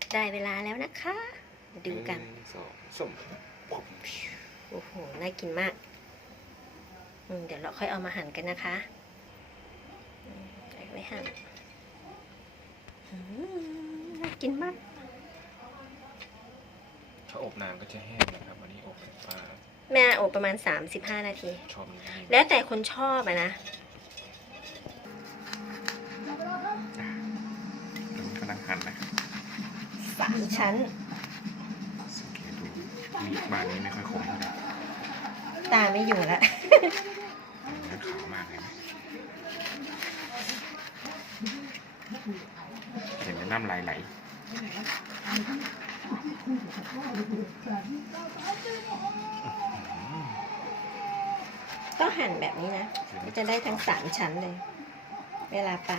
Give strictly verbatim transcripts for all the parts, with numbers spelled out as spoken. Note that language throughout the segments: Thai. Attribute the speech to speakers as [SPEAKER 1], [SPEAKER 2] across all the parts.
[SPEAKER 1] ได้เวลาแล้วนะคะมาดูกัน
[SPEAKER 2] สองสาม
[SPEAKER 1] โอ้โหน่ากินมากเดี๋ยวเราค่อยเอามาหั่นกันนะคะใส่ไว้หั่นน่ากินมาก
[SPEAKER 2] ถ้าอบนานก็จะแห้งนะครับวันนี้อบเป็นปลา
[SPEAKER 1] แม่อบประมาณสามสิบห้านาที
[SPEAKER 2] ชอบ
[SPEAKER 1] แล้วแต่คนชอบอะนะ
[SPEAKER 2] กำลังหั่นนะ
[SPEAKER 1] สามชั้น
[SPEAKER 2] สังเกตดูมีบานนี้ไม่ค่อยคมเท่าไหร่
[SPEAKER 1] ตาไม่อยู่แล้ว
[SPEAKER 2] เนื้อขาวมากเลยนะเห็นน้ำลายไหล
[SPEAKER 1] ก็หั่นแบบนี้นะก็จะได้ทั้งสามชั้นเลยเวลาปลา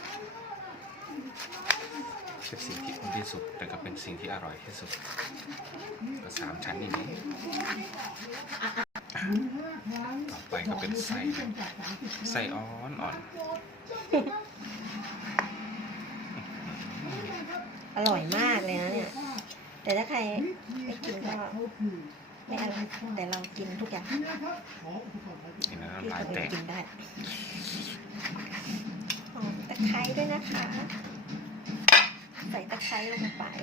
[SPEAKER 2] เป็นสิ่งที่อุ่นที่สุดแต่ก็เป็นสิ่งที่อร่อยที่สุดก็สามชั้นนี่นี่ต่อไปก็เป็นไส้ไส้อ่อนอ่อน
[SPEAKER 1] อร่อยมากเลยนะเนี่ยแต่ถ้าใครไม่กินก็ไม่อร่อยแต่เรากินทุกอย่าง
[SPEAKER 2] กินแล้วน้ำลายแตก
[SPEAKER 1] กินได้หอมตะไคร้ด้วยนะคะใส่ตะไคร้ลงไป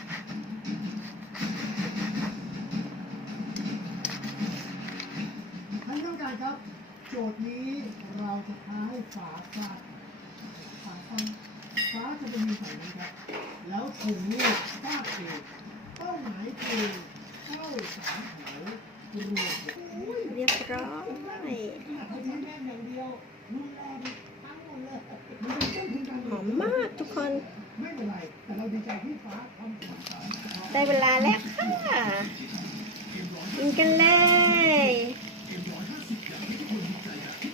[SPEAKER 3] ท่านผู้การครับโจทย์นี้เราจะท้าให้ฝาฟาดฝาฟาดฝาจะเป็นมีใส่นี้ครับแล้วถุงลูกฟาดเองเป้าหมายคือเข้าสามแถวรวม
[SPEAKER 1] เรียบร้อยหอมมากทุกคน
[SPEAKER 3] ไม่เป็นไรแต่เราดีใจที่ฟ้าทำสาม
[SPEAKER 1] ได้เวลาแล้วค่ะกินกันแล้